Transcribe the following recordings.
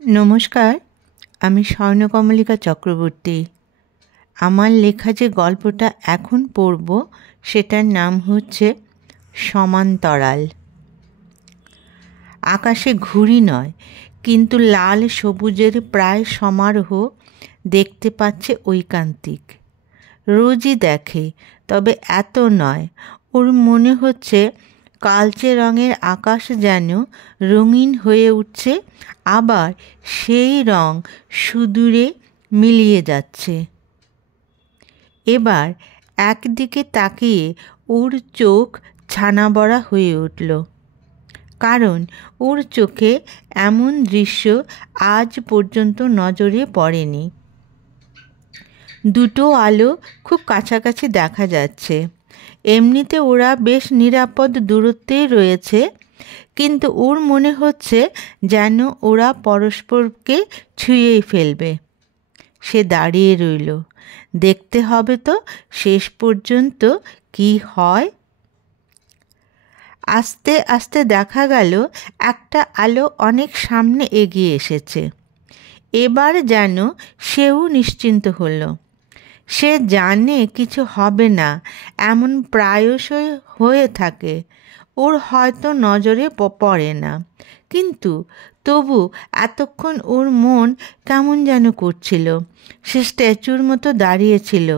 নমস্কার, আমি স্বর্ণকমলিকা চক্রবর্তী। আমার লেখা যে গল্পটা এখন পড়ব সেটার নাম হচ্ছে সমান্তরাল। আকাশে ঘুড়ি নয়, কিন্তু লাল সবুজের প্রায় সমারোহ দেখতে পাচ্ছে ঐকান্তিক। রোজই দেখে, তবে এত নয়। ওর মনে হচ্ছে কালচে রঙের আকাশ যেন রঙিন হয়ে উঠছে, আবার সেই রং সুদূরে মিলিয়ে যাচ্ছে। এবার একদিকে তাকিয়ে ওর চোখ ছানাবড়া হয়ে উঠল, কারণ ওর চোখে এমন দৃশ্য আজ পর্যন্ত নজরে পড়েনি। দুটো আলো খুব কাছাকাছি দেখা যাচ্ছে। এমনিতে ওরা বেশ নিরাপদ দূরত্বেই রয়েছে, কিন্তু ওর মনে হচ্ছে যেন ওরা পরস্পরকে ছুঁয়েই ফেলবে। সে দাঁড়িয়ে রইল। দেখতে হবে তো শেষ পর্যন্ত কি হয়। আস্তে আস্তে দেখা গেল একটা আলো অনেক সামনে এগিয়ে এসেছে। এবার যেন সেও নিশ্চিন্ত হলো। সে জানে কিছু হবে না, এমন প্রায়শই হয়ে থাকে। ওর হয়তো নজরে পড়ে না, কিন্তু তবু এতক্ষণ ওর মন কেমন যেন করছিল। সে স্ট্যাচুর মতো দাঁড়িয়েছিল।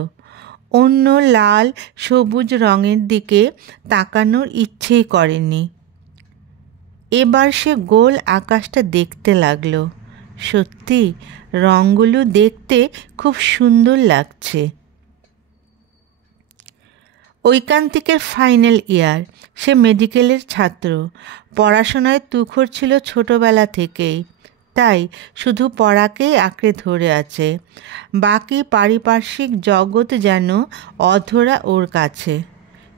অন্য লাল সবুজ রঙের দিকে তাকানোর ইচ্ছেই করেনি। এবার সে গোল আকাশটা দেখতে লাগলো। সত্যি রঙগুলো দেখতে খুব সুন্দর লাগছে। ঐকান্তিকের ফাইনাল ইয়ার। সে মেডিকেলের ছাত্র। পড়াশোনায় তুখোড় ছিল ছোটবেলা থেকেই, তাই শুধু পড়াকেই আঁকড়ে ধরে আছে। বাকি পারিপার্শ্বিক জগৎ যেন অধরা ওর কাছে।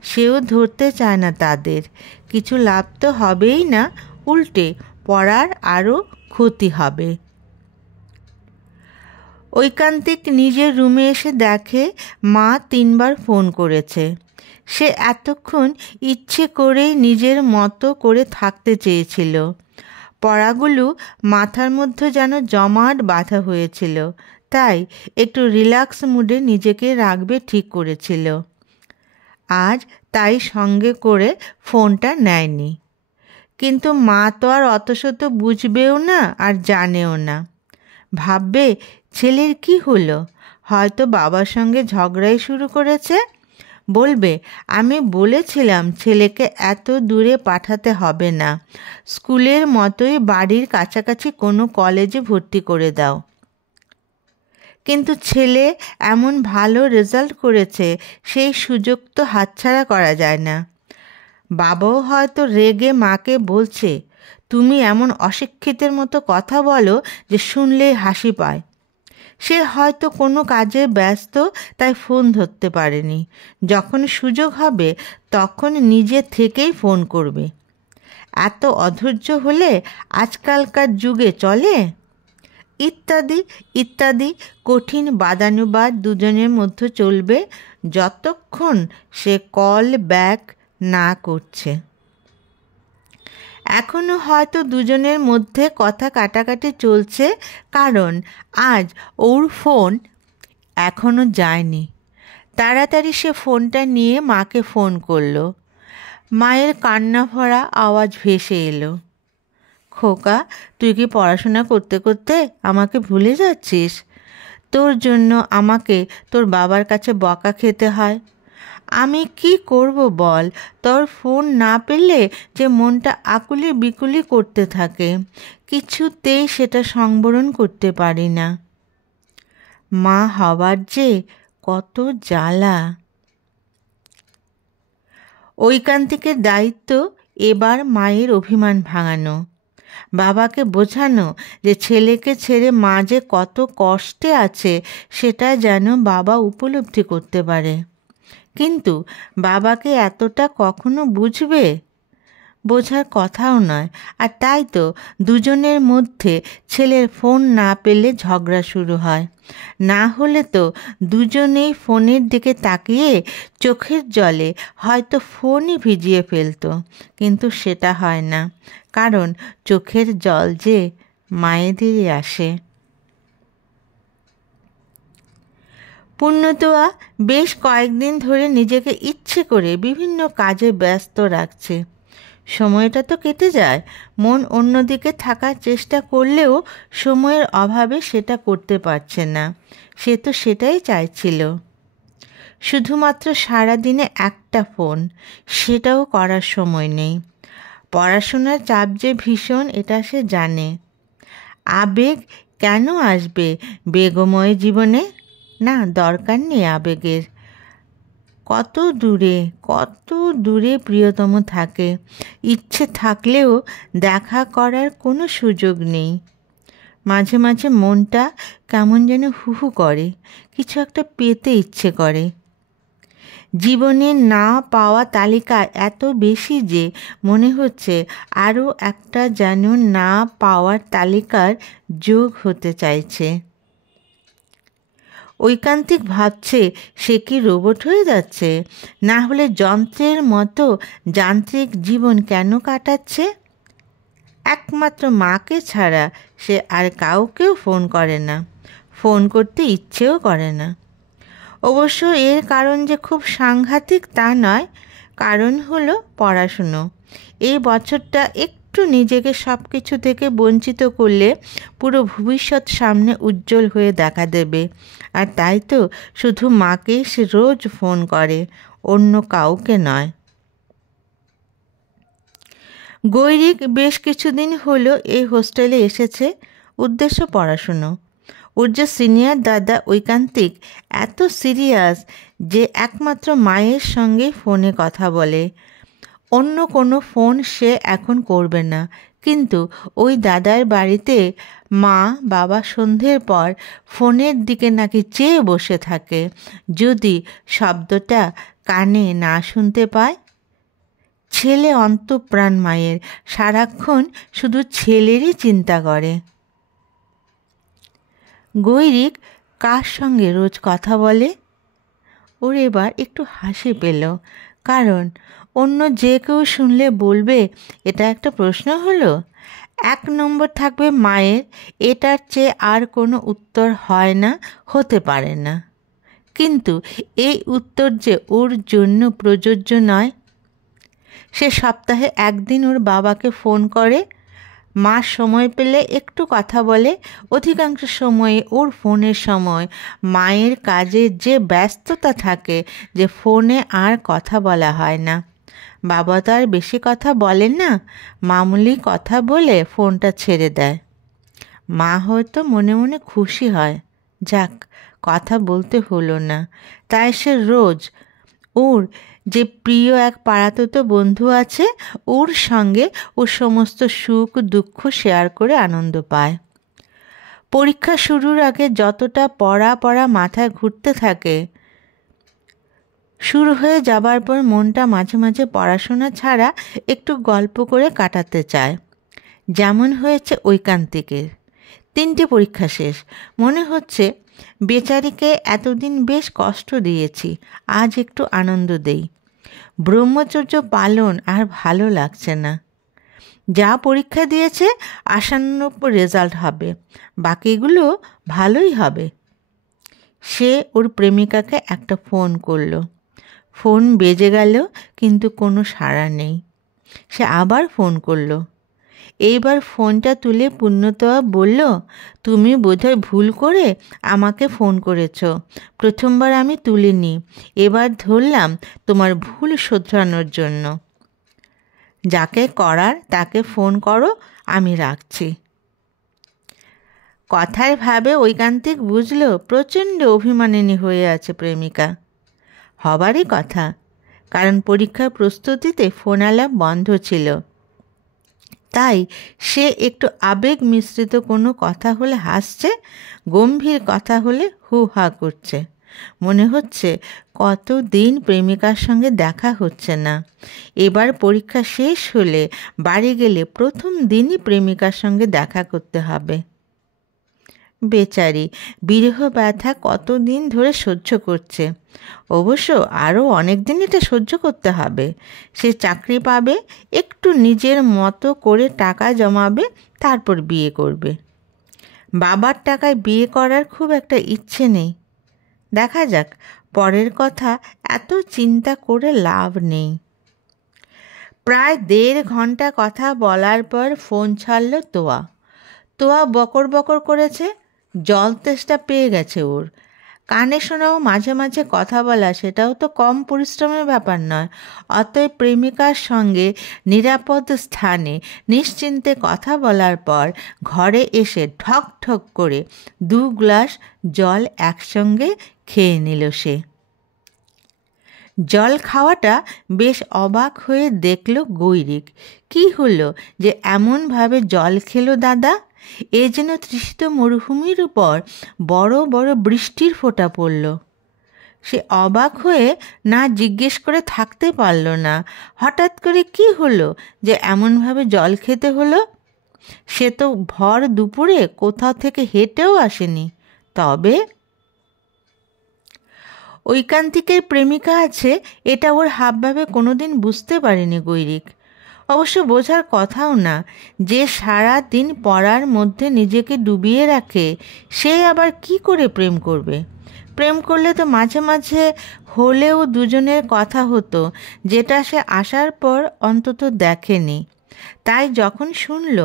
সেও ধরতে চায় না তাদের। কিছু লাভ তো হবেই না, উল্টে পড়ার আরও ক্ষতি হবে। ঐকান্তিক নিজের রুমে এসে দেখে মা 3বার ফোন করেছে। সে এতক্ষণ ইচ্ছে করেই নিজের মতো করে থাকতে চেয়েছিল। পড়াগুলো মাথার মধ্যে যেন জমাট বাঁধা হয়েছিল, তাই একটু রিল্যাক্স মুডে নিজেকে রাখবে ঠিক করেছিল। আজ তাই সঙ্গে করে ফোনটা নেয়নি। কিন্তু মা তো আর অতশত বুঝবেও না আর জানেও না। ভাববে ছেলের কি হলো, হয়তো বাবার সঙ্গে ঝগড়াই শুরু করেছে। বলবে আমি বলেছিলাম ছেলেকে এত দূরে পাঠাতে হবে না, স্কুলের মতোই বাড়ির কাছাকাছি কোনো কলেজে ভর্তি করে দাও। কিন্তু ছেলে এমন ভালো রেজাল্ট করেছে, সেই সুযোগ তো হাতছাড়া করা যায় না। বাবাও হয়তো রেগে মাকে বলছে, তুমি এমন অশিক্ষিতের মতো কথা বলো যে শুনলেই হাসি পায়। সে হয়তো কোনো কাজে ব্যস্ত, তাই ফোন ধরতে পারেনি। যখন সুযোগ হবে তখন নিজে থেকেই ফোন করবে। এত অধৈর্য হলে আজকালকার যুগে চলে? ইত্যাদি ইত্যাদি কঠিন বাদানুবাদ দুজনের মধ্যে চলবে যতক্ষণ সে কল ব্যাক না করছে। এখনও হয়তো দুজনের মধ্যে কথা কাটাকাটি চলছে, কারণ আজ ওর ফোন এখনও যায়নি। তাড়াতাড়ি সে ফোনটা নিয়ে মাকে ফোন করলো। মায়ের কান্না ভরা আওয়াজ ভেসে এলো। খোকা, তুই কি পড়াশোনা করতে করতে আমাকে ভুলে যাচ্ছিস? তোর জন্য আমাকে তোর বাবার কাছে বকা খেতে হয়। আমি কি করব বল? তোর ফোন না পেলে যে মনটা আকুলি বিকুলি করতে থাকে, কিছুতেই সেটা সংবরণ করতে পারি না। মা হবার যে কত জ্বালা। ঐকান্তিকের দায়িত্ব এবার মায়ের অভিমান ভাঙানো, বাবাকে বোঝানো যে ছেলেকে ছেড়ে মা যে কত কষ্টে আছে সেটা যেন বাবা উপলব্ধি করতে পারে। কিন্তু বাবাকে এতটা কখনো বুঝবে? বোঝার কথাও নয়। আর তাই তো দুজনের মধ্যে ছেলের ফোন না পেলে ঝগড়া শুরু হয়। না হলে তো দুজনেই ফোনের দিকে তাকিয়ে চোখের জলে হয়তো ফোনই ভিজিয়ে ফেলতো, কিন্তু সেটা হয় না, কারণ চোখের জল যে মায়েদেরই আসে। পূর্ণতোয়া বেশ কয়েকদিন ধরে নিজেকে ইচ্ছে করে বিভিন্ন কাজে ব্যস্ত রাখছে। সময়টা তো কেটে যায়, মন অন্যদিকে থাকার চেষ্টা করলেও সময়ের অভাবে সেটা করতে পারছে না। সে তো সেটাই চাইছিল। শুধুমাত্র সারাদিনে একটা ফোন, সেটাও করার সময় নেই। পড়াশোনার চাপ যে ভীষণ, এটা সে জানে। আবেগ কেন আসবে বেগময় জীবনে? না, দরকার নেই আবেগের। কত দূরে প্রিয়তম থাকে, ইচ্ছে থাকলেও দেখা করার কোনো সুযোগ নেই। মাঝে মাঝে মনটা কেমন যেন হুহু করে, কিছু একটা পেতে ইচ্ছে করে। জীবনে না পাওয়া তালিকা এত বেশি যে মনে হচ্ছে আরও একটা যেন না পাওয়ার তালিকার যোগ হতে চাইছে। ঐকান্তিক ভাবছে সে কি রোবট হয়ে যাচ্ছে, না হলে যন্ত্রের মতো যান্ত্রিক জীবন কেন কাটাচ্ছে। একমাত্র মাকে ছাড়া সে আর কাউকেও ফোন করে না, ফোন করতে ইচ্ছেও করে না। অবশ্য এর কারণ যে খুব সাংঘাতিক তা নয়, কারণ হলো পড়াশুনো। এই বছরটা একটু নিজেকে সব কিছু থেকে বঞ্চিত করলে পুরো ভবিষ্যৎ সামনে উজ্জ্বল হয়ে দেখা দেবে। আর তাই তো শুধু মাকেই সে রোজ ফোন করে, অন্য কাউকে নয়। গৈরিক বেশ কিছুদিন হলো এই হোস্টেলে এসেছে, উদ্দেশ্য পড়াশুনো। ওর যে সিনিয়র দাদা ঐকান্তিক এত সিরিয়াস যে একমাত্র মায়ের সঙ্গে ফোনে কথা বলে, অন্য কোনো ফোন সে এখন করবে না। কিন্তু ওই দাদার বাড়িতে মা বাবা সন্ধ্যের পর ফোনের দিকে নাকি চেয়ে বসে থাকে, যদি শব্দটা কানে না শুনতে পায়। ছেলে অন্তঃপ্রাণ মায়ের, সারাক্ষণ শুধু ছেলেরই চিন্তা করে। গৈরিক কার সঙ্গে রোজ কথা বলে? ওর এবার একটু হাসি পেল, কারণ অন্য যে কেউ শুনলে বলবে এটা একটা প্রশ্ন হলো। 1 নম্বর থাকবে মায়ের, এটার চেয়ে আর কোনো উত্তর হয় না, হতে পারে না। কিন্তু এই উত্তর যে ওর জন্য প্রযোজ্য নয়। সে সপ্তাহে 1 দিন ওর বাবাকে ফোন করে, মা সময় পেলে একটু কথা বলে। অধিকাংশ সময়ে ওর ফোনের সময় মায়ের কাজে যে ব্যস্ততা থাকে যে ফোনে আর কথা বলা হয় না। বাবা তো আর বেশি কথা বলেন না, মামুলি কথা বলে ফোনটা ছেড়ে দেয়। মা হয়তো মনে মনে খুশি হয়, যাক কথা বলতে হলো না। তাই সে রোজ ওর যে প্রিয় এক পাড়াতো বন্ধু আছে, ওর সঙ্গে ওর সমস্ত সুখ দুঃখ শেয়ার করে আনন্দ পায়। পরীক্ষা শুরুর আগে যতটা পড়া মাথায় ঘুরতে থাকে, শুরু হয়ে যাবার পর মনটা মাঝে মাঝে পড়াশোনা ছাড়া একটু গল্প করে কাটাতে চায়। যেমন হয়েছে ঐকান্তিকের। 3টে পরীক্ষা শেষ, মনে হচ্ছে বেচারিকে এতদিন বেশ কষ্ট দিয়েছি, আজ একটু আনন্দ দেই। ব্রহ্মচর্য পালন আর ভালো লাগছে না। যা পরীক্ষা দিয়েছে আশানুরূপ রেজাল্ট হবে, বাকিগুলো ভালোই হবে। সে ওর প্রেমিকাকে একটা ফোন করলো। ফোন বেজে গেল, কিন্তু কোনো সাড়া নেই। সে আবার ফোন করলো। এইবার ফোনটা তুলে পূর্ণতোয়া বলল, তুমি বোধহয় ভুল করে আমাকে ফোন করেছ। প্রথমবার আমি তুলিনি, এবার ধরলাম তোমার ভুল শোধরানোর জন্য। যাকে করার তাকে ফোন করো, আমি রাখছি। কথার ভাবে ঐকান্তিক বুঝল প্রচণ্ড অভিমানিনী হয়ে আছে প্রেমিকা। হবারই কথা, কারণ পরীক্ষার প্রস্তুতিতে ফোন আলাপ বন্ধ ছিল। তাই সে একটু আবেগ মিশ্রিত কোনো কথা হলে হাসছে, গম্ভীর কথা হলে হু হা করছে। মনে হচ্ছে কতদিন প্রেমিকার সঙ্গে দেখা হচ্ছে না। এবার পরীক্ষা শেষ হলে বাড়ি গেলে প্রথম দিনই প্রেমিকার সঙ্গে দেখা করতে হবে। বেচারি বিরহ ব্যথা কতদিন ধরে সহ্য করছে। অবশ্য আরও অনেক দিন এটা সহ্য করতে হবে। সে চাকরি পাবে, একটু নিজের মতো করে টাকা জমাবে, তারপর বিয়ে করবে। বাবার টাকায় বিয়ে করার খুব একটা ইচ্ছে নেই। দেখা যাক, পরের কথা এত চিন্তা করে লাভ নেই। প্রায় 1.5 ঘন্টা কথা বলার পর ফোন ছাড়ল তোয়া। তোয়া বকর বকর করেছে, জল তেষ্টা পেয়ে গেছে ওর। কানে শোনাও মাঝে মাঝে কথা বলা, সেটাও তো কম পরিশ্রমের ব্যাপার নয়। অতএব প্রেমিকার সঙ্গে নিরাপদ স্থানে নিশ্চিন্তে কথা বলার পর ঘরে এসে ঠক ঠক করে 2 গ্লাস জল একসঙ্গে খেয়ে নিল সে। জল খাওয়াটা বেশ অবাক হয়ে দেখল গৈরিক। কি হলো যে এমনভাবে জল খেলো দাদা? এ যেন তৃষিত মরুভূমির উপর বড় বড় বৃষ্টির ফোঁটা পড়ল। সে অবাক হয়ে না জিজ্ঞেস করে থাকতে পারল না, হঠাৎ করে কি হলো যে এমনভাবে জল খেতে হলো? সে তো ভর দুপুরে কোথাও থেকে হেঁটেও আসেনি। তবে ঐকান্তিকের প্রেমিকা আছে, এটা ওর হাবভাবে কোনোদিন বুঝতে পারেনি গৈরিক। অবশ্য বোঝার কথাও না। যে সারা দিন পড়ার মধ্যে নিজেকে ডুবিয়ে রাখে, সে আবার কি করে প্রেম করবে? প্রেম করলে তো মাঝে মাঝে হলেও দুজনের কথা হতো, যেটা সে আসার পর অন্তত দেখেনি। তাই যখন শুনল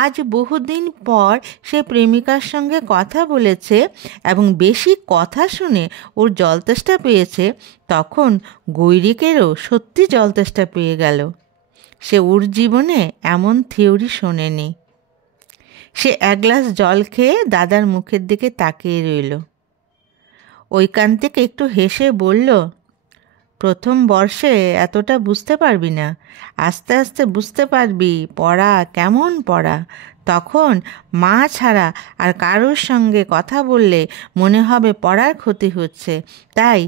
আজ বহুদিন পর সে প্রেমিকার সঙ্গে কথা বলেছে এবং বেশি কথা শুনে ওর জলতেষ্টা পেয়েছে, তখন গৈরিকেরও সত্যি জলতেষ্টা পেয়ে গেল। সে ওর জীবনে এমন থিওরি শোনেনি। সে 1 গ্লাস জল খেয়ে দাদার মুখের দিকে তাকিয়ে রইল। ঐকান্তিক একটু হেসে বলল, প্রথম বর্ষে এতটা বুঝতে পারবি না, আস্তে আস্তে বুঝতে পারবি পড়া কেমন পড়া। তখন মা ছাড়া আর কারোর সঙ্গে কথা বললে মনে হবে পড়ার ক্ষতি হচ্ছে। তাই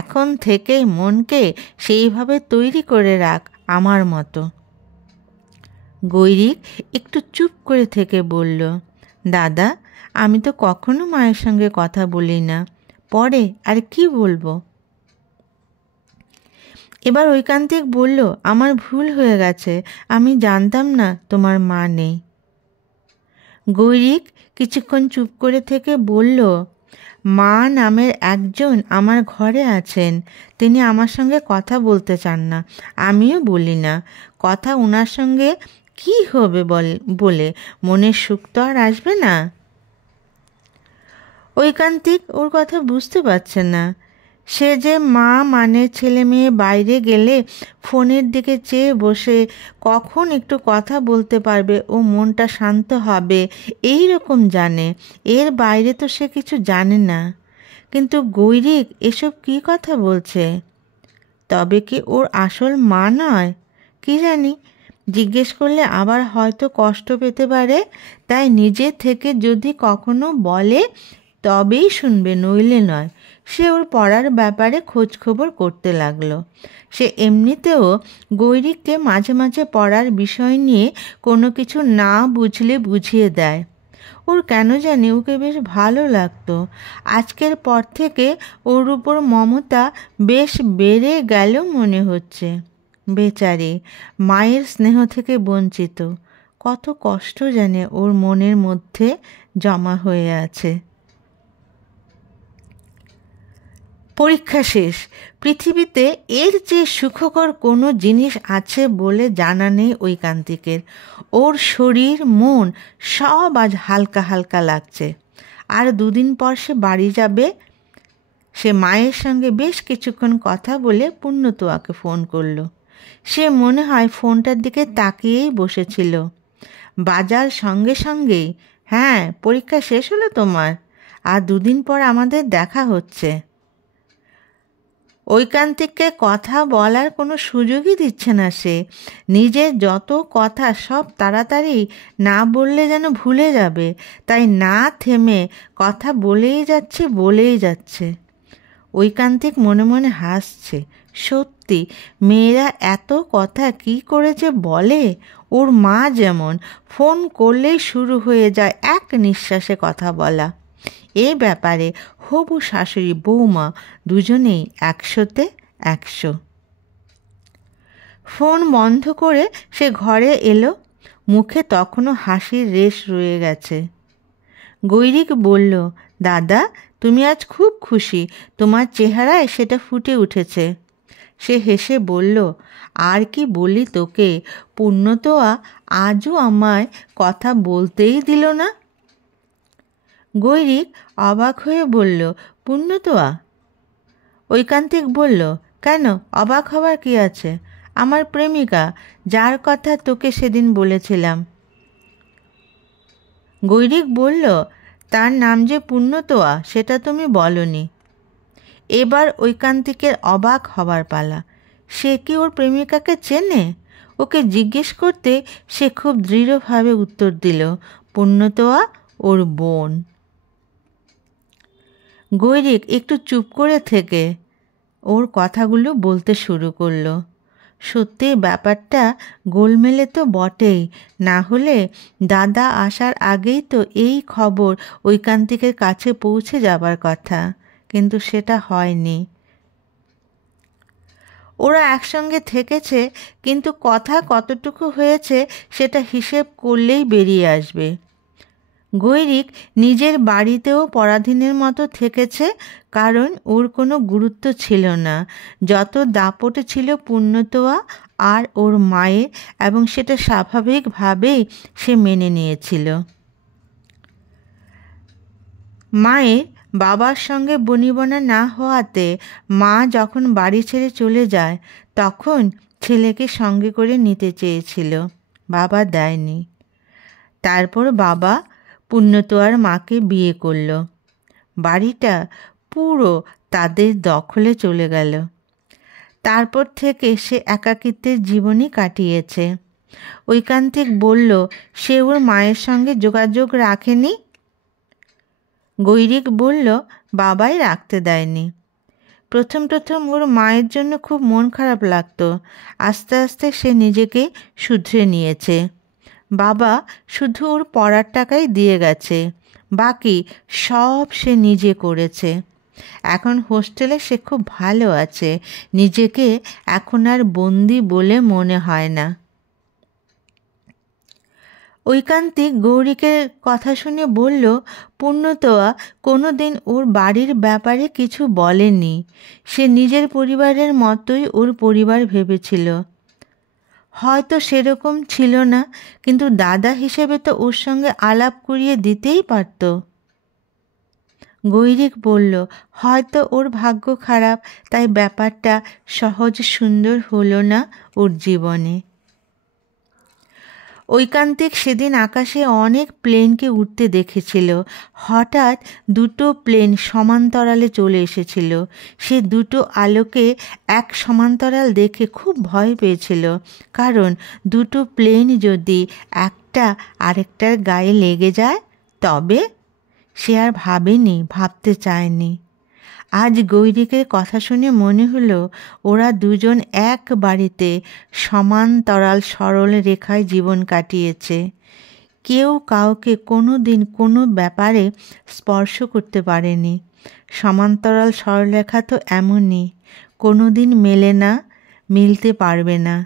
এখন থেকেই মনকে সেইভাবে তৈরি করে রাখ, আমার মতো। গৈরিক একটু চুপ করে থেকে বলল, দাদা, আমি তো কখনো মায়ের সঙ্গে কথা বলি না, পরে আর কি বলবো? এবার ঐকান্তিক বলল, আমার ভুল হয়ে গেছে, আমি জানতাম না তোমার মা নেই। গৈরিক কিছুক্ষণ চুপ করে থেকে বলল, মা নামের একজন আমার ঘরে আছেন, তিনি আমার সঙ্গে কথা বলতে চান না, আমিও বলি না। কথা ওনার সঙ্গে কি হবে বলে মনের সুখ তো আর আসবে না। ঐকান্তিক ওর কথা বুঝতে পারছে না। সে যে মা মানে ছেলে মেয়ে বাইরে গেলে ফোনের দিকে চেয়ে বসে কখন একটু কথা বলতে পারবে ও মনটা শান্ত হবে, এই রকম জানে। এর বাইরে তো সে কিছু জানে না। কিন্তু গৈরিক এসব কি কথা বলছে? তবে কি ওর আসল মা নয়? কি জানি, জিজ্ঞেস করলে আবার হয়তো কষ্ট পেতে পারে। তাই নিজে থেকে যদি কখনো বলে তবেই শুনবে, নইলে নয়। সে ওর পড়ার ব্যাপারে খোঁজ খবর করতে লাগলো। সে এমনিতেও গৈরিককে মাঝে মাঝে পড়ার বিষয় নিয়ে কোনো কিছু না বুঝলে বুঝিয়ে দেয়। ওর কেন জানি ওকে বেশ ভালো লাগতো। আজকের পর থেকে ওর উপর মমতা বেশ বেড়ে গেল মনে হচ্ছে। বেচারি মায়ের স্নেহ থেকে বঞ্চিত, কত কষ্ট জানে ওর মনের মধ্যে জমা হয়ে আছে। পরীক্ষা শেষ। পৃথিবীতে এর চেয়ে সুখকর কোনো জিনিস আছে বলে জানা নেই ঐকান্তিকের। ওর শরীর মন সব আজ হালকা হালকা লাগছে। আর 2 দিন পর সে বাড়ি যাবে। সে মায়ের সঙ্গে বেশ কিছুক্ষণ কথা বলে পূর্ণতোয়াকে ফোন করলো। সে মনে হয় ফোনটার দিকে তাকিয়েই বসেছিল। বাজার সঙ্গে সঙ্গেই, হ্যাঁ, পরীক্ষা শেষ হলো তোমার, আর 2 দিন পর আমাদের দেখা হচ্ছে। ঐকান্তিককে কথা বলার কোনো সুযোগই দিচ্ছে না সে। নিজের যত কথা সব তাড়াতাড়ি না বললে যেন ভুলে যাবে, তাই না থেমে কথা বলেই যাচ্ছে। ঐকান্তিক মনে মনে হাসছে। সত্যি মেয়েরা এত কথা কি করে যে বলে, ওর মা যেমন ফোন করলেই শুরু হয়ে যায় এক নিঃশ্বাসে কথা বলা। এ ব্যাপারে হবু শাশুড়ি বৌমা দুজনেই 100-তে 100। ফোন বন্ধ করে সে ঘরে এলো। মুখে তখনও হাসির রেশ রয়ে গেছে। গৈরিক বলল, দাদা তুমি আজ খুব খুশি, তোমার চেহারায় সেটা ফুটে উঠেছে। সে হেসে বলল, আর কি বলি তোকে, পূর্ণতোয়া আজও আমায় কথা বলতেই দিল না। গৈরিক অবাক হয়ে বলল, পূর্ণতোয়া? ঐকান্তিক বলল, কেন, অবাক হবার কি আছে? আমার প্রেমিকা, যার কথা তোকে সেদিন বলেছিলাম। গৈরিক বলল, তার নাম যে পূর্ণতোয়া সেটা তুমি বলনি। এবার ঐকান্তিকের অবাক হবার পালা। সে কি ওর প্রেমিকাকে চেনে? ওকে জিজ্ঞেস করতে সে খুব দৃঢ়ভাবে উত্তর দিল, পূর্ণতোয়া ওর বোন। গৈরিক একটু চুপ করে থেকে ওর কথাগুলো বলতে শুরু করলো। সত্যি ব্যাপারটা গোলমেলে তো বটেই, না হলে দাদা আসার আগেই তো এই খবর ঐকান্তিকের কাছে পৌঁছে যাবার কথা, কিন্তু সেটা হয়নি। ওরা একসঙ্গে থেকেছে, কিন্তু কথা কতটুকু হয়েছে সেটা হিসেব করলেই বেরিয়ে আসবে। গৈরিক নিজের বাড়িতেও পরাধীনের মতো থেকেছে, কারণ ওর কোনো গুরুত্ব ছিল না। যত দাপটে ছিল পূর্ণতোয়া আর ওর মায়ের, এবং সেটা স্বাভাবিকভাবেই সে মেনে নিয়েছিল। মায়ের বাবার সঙ্গে বনিবনা না হওয়াতে মা যখন বাড়ি ছেড়ে চলে যায় তখন ছেলেকে সঙ্গে করে নিতে চেয়েছিল, বাবা দেয়নি। তারপর বাবা পূর্ণতোয়ার মাকে বিয়ে করল। বাড়িটা পুরো তাদের দখলে চলে গেল। তারপর থেকে সে একাকিত্বের জীবনই কাটিয়েছে। ঐকান্তিক বলল, সে ওর মায়ের সঙ্গে যোগাযোগ রাখেনি। গৈরিক বলল, বাবাই রাখতে দেয়নি। প্রথম প্রথম ওর মায়ের জন্য খুব মন খারাপ লাগতো, আস্তে আস্তে সে নিজেকে শুধরে নিয়েছে। বাবা শুধু ওর পড়ার টাকাই দিয়ে গেছে, বাকি সব সে নিজে করেছে। এখন হোস্টেলে সে খুব ভালো আছে, নিজেকে এখন আর বন্দি বলে মনে হয় না। ঐকান্তিক গৌরীকের কথা শুনে বলল, পূর্ণতোয়া কোনো দিন ওর বাড়ির ব্যাপারে কিছু বলেনি। সে নিজের পরিবারের মতোই ওর পরিবার ভেবেছিল। হয়তো সেরকম ছিল না, কিন্তু দাদা হিসেবে তো ওর সঙ্গে আলাপ করিয়ে দিতেই পারত। গৈরিক বলল, হয়তো ওর ভাগ্য খারাপ, তাই ব্যাপারটা সহজ সুন্দর হলো না ওর জীবনে। ঐকান্তিক সেদিন আকাশে অনেক প্লেনকে উঠতে দেখেছিল। হঠাৎ দুটো প্লেন সমান্তরালে চলে এসেছিল। সে দুটো আলোকে এক সমান্তরাল দেখে খুব ভয় পেয়েছিল, কারণ দুটো প্লেন যদি একটা আরেকটার গায়ে লেগে যায় তবে? সে আর ভাবেনি, ভাবতে চায়নি। আজ গৈরিকের কথা শুনে মনে হলো ওরা দুজন এক বাড়িতে সমান্তরাল সরল রেখায় জীবন কাটিয়েছে। কেউ কাউকে কোনো দিন কোনো ব্যাপারে স্পর্শ করতে পারেনি। সমান্তরাল সরলরেখা তো এমনই, কোনো দিন মেলে না, মিলতে পারবে না।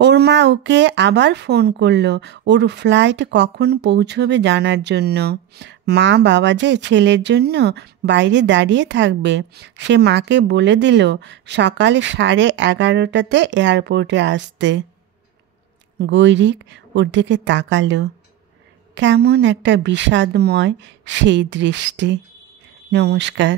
ওর মা ওকে আবার ফোন করলো ওর ফ্লাইট কখন পৌঁছবে জানার জন্য। মা বাবা যে ছেলের জন্য বাইরে দাঁড়িয়ে থাকবে, সে মাকে বলে দিল সকাল 11:30টাতে এয়ারপোর্টে আসতে। গৈরিক ওর দিকে তাকালো। কেমন একটা বিষাদময় সেই দৃষ্টি। নমস্কার।